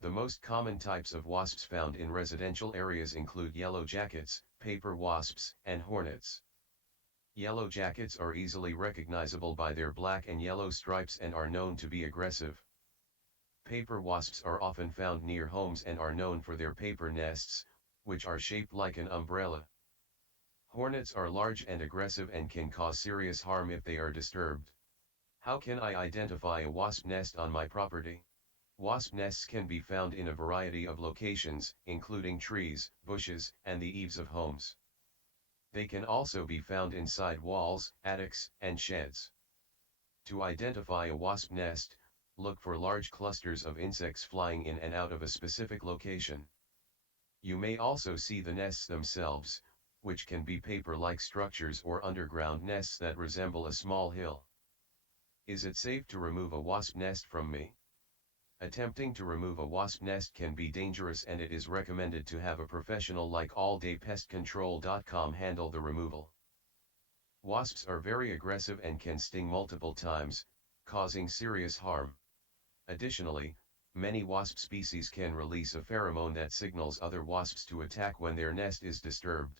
The most common types of wasps found in residential areas include yellow jackets, paper wasps, and hornets. Yellow jackets are easily recognizable by their black and yellow stripes and are known to be aggressive. Paper wasps are often found near homes and are known for their paper nests, which are shaped like an umbrella. Hornets are large and aggressive and can cause serious harm if they are disturbed. How can I identify a wasp nest on my property? Wasp nests can be found in a variety of locations, including trees, bushes, and the eaves of homes. They can also be found inside walls, attics, and sheds. To identify a wasp nest, look for large clusters of insects flying in and out of a specific location. You may also see the nests themselves, which can be paper-like structures or underground nests that resemble a small hill. Is it safe to remove a wasp nest from me? Attempting to remove a wasp nest can be dangerous, and it is recommended to have a professional like alldaypestcontrol.com handle the removal. Wasps are very aggressive and can sting multiple times, causing serious harm. Additionally, many wasp species can release a pheromone that signals other wasps to attack when their nest is disturbed.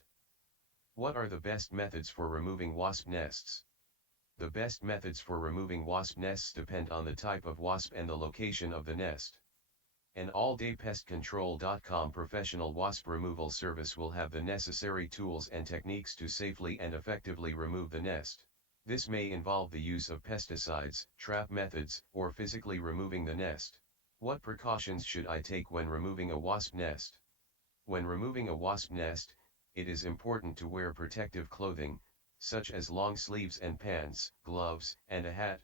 What are the best methods for removing wasp nests? The best methods for removing wasp nests depend on the type of wasp and the location of the nest. An alldaypestcontrol.com professional wasp removal service will have the necessary tools and techniques to safely and effectively remove the nest. This may involve the use of pesticides, trap methods, or physically removing the nest. What precautions should I take when removing a wasp nest? When removing a wasp nest, it is important to wear protective clothing, such as long sleeves and pants, gloves, and a hat.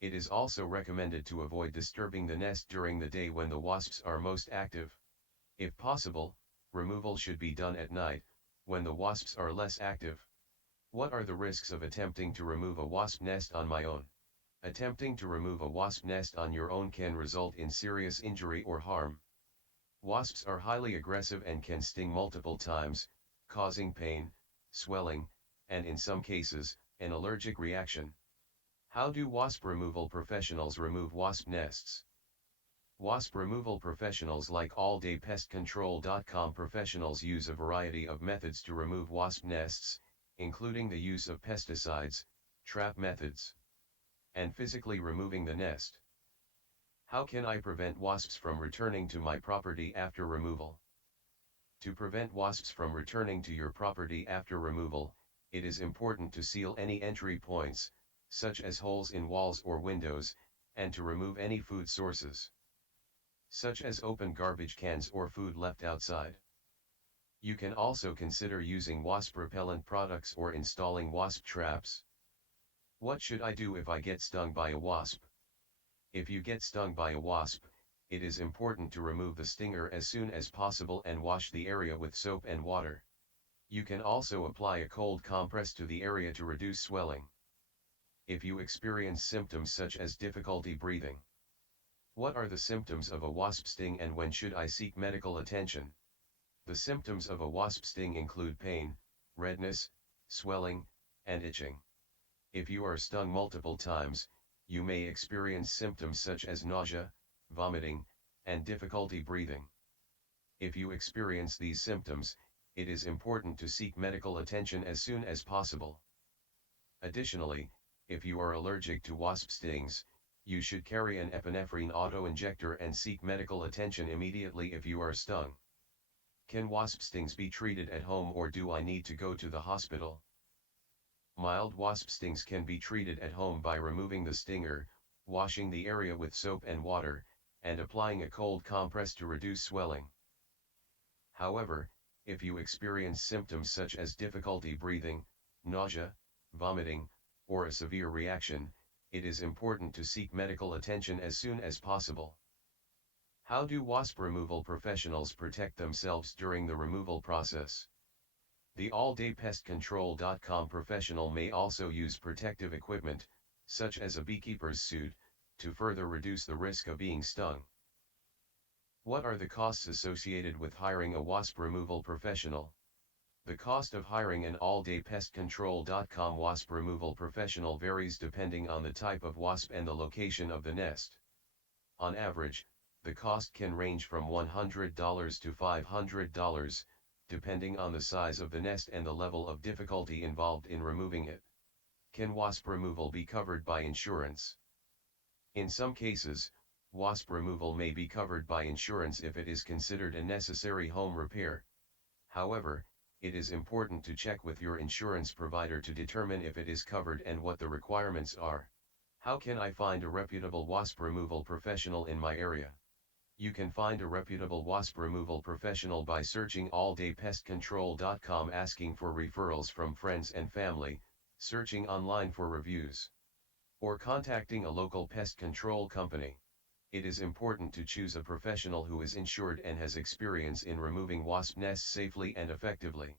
It is also recommended to avoid disturbing the nest during the day when the wasps are most active. If possible, removal should be done at night, when the wasps are less active. What are the risks of attempting to remove a wasp nest on my own? Attempting to remove a wasp nest on your own can result in serious injury or harm. Wasps are highly aggressive and can sting multiple times, causing pain, swelling, and in some cases, an allergic reaction. How do wasp removal professionals remove wasp nests? Wasp removal professionals like alldaypestcontrol.com professionals use a variety of methods to remove wasp nests, including the use of pesticides, trap methods, and physically removing the nest. How can I prevent wasps from returning to my property after removal? To prevent wasps from returning to your property after removal, it is important to seal any entry points, such as holes in walls or windows, and to remove any food sources, such as open garbage cans or food left outside. You can also consider using wasp repellent products or installing wasp traps. What should I do if I get stung by a wasp? If you get stung by a wasp, it is important to remove the stinger as soon as possible and wash the area with soap and water. You can also apply a cold compress to the area to reduce swelling. If you experience symptoms such as difficulty breathing. What are the symptoms of a wasp sting and when should I seek medical attention? The symptoms of a wasp sting include pain, redness, swelling, and itching. If you are stung multiple times, you may experience symptoms such as nausea, vomiting, and difficulty breathing. If you experience these symptoms, it is important to seek medical attention as soon as possible. Additionally, if you are allergic to wasp stings, you should carry an epinephrine auto-injector and seek medical attention immediately if you are stung. Can wasp stings be treated at home or do I need to go to the hospital? Mild wasp stings can be treated at home by removing the stinger, washing the area with soap and water, and applying a cold compress to reduce swelling. However, if you experience symptoms such as difficulty breathing, nausea, vomiting, or a severe reaction, it is important to seek medical attention as soon as possible. How do wasp removal professionals protect themselves during the removal process? The alldaypestcontrol.com professional may also use protective equipment, such as a beekeeper's suit, to further reduce the risk of being stung. What are the costs associated with hiring a wasp removal professional? The cost of hiring an alldaypestcontrol.com wasp removal professional varies depending on the type of wasp and the location of the nest. On average, The cost can range from $100 to $500, depending on the size of the nest and the level of difficulty involved in removing it. Can wasp removal be covered by insurance? In some cases, wasp removal may be covered by insurance if it is considered a necessary home repair. However, it is important to check with your insurance provider to determine if it is covered and what the requirements are. How can I find a reputable wasp removal professional in my area? You can find a reputable wasp removal professional by searching alldaypestcontrol.com, asking for referrals from friends and family, searching online for reviews, or contacting a local pest control company. It is important to choose a professional who is insured and has experience in removing wasp nests safely and effectively.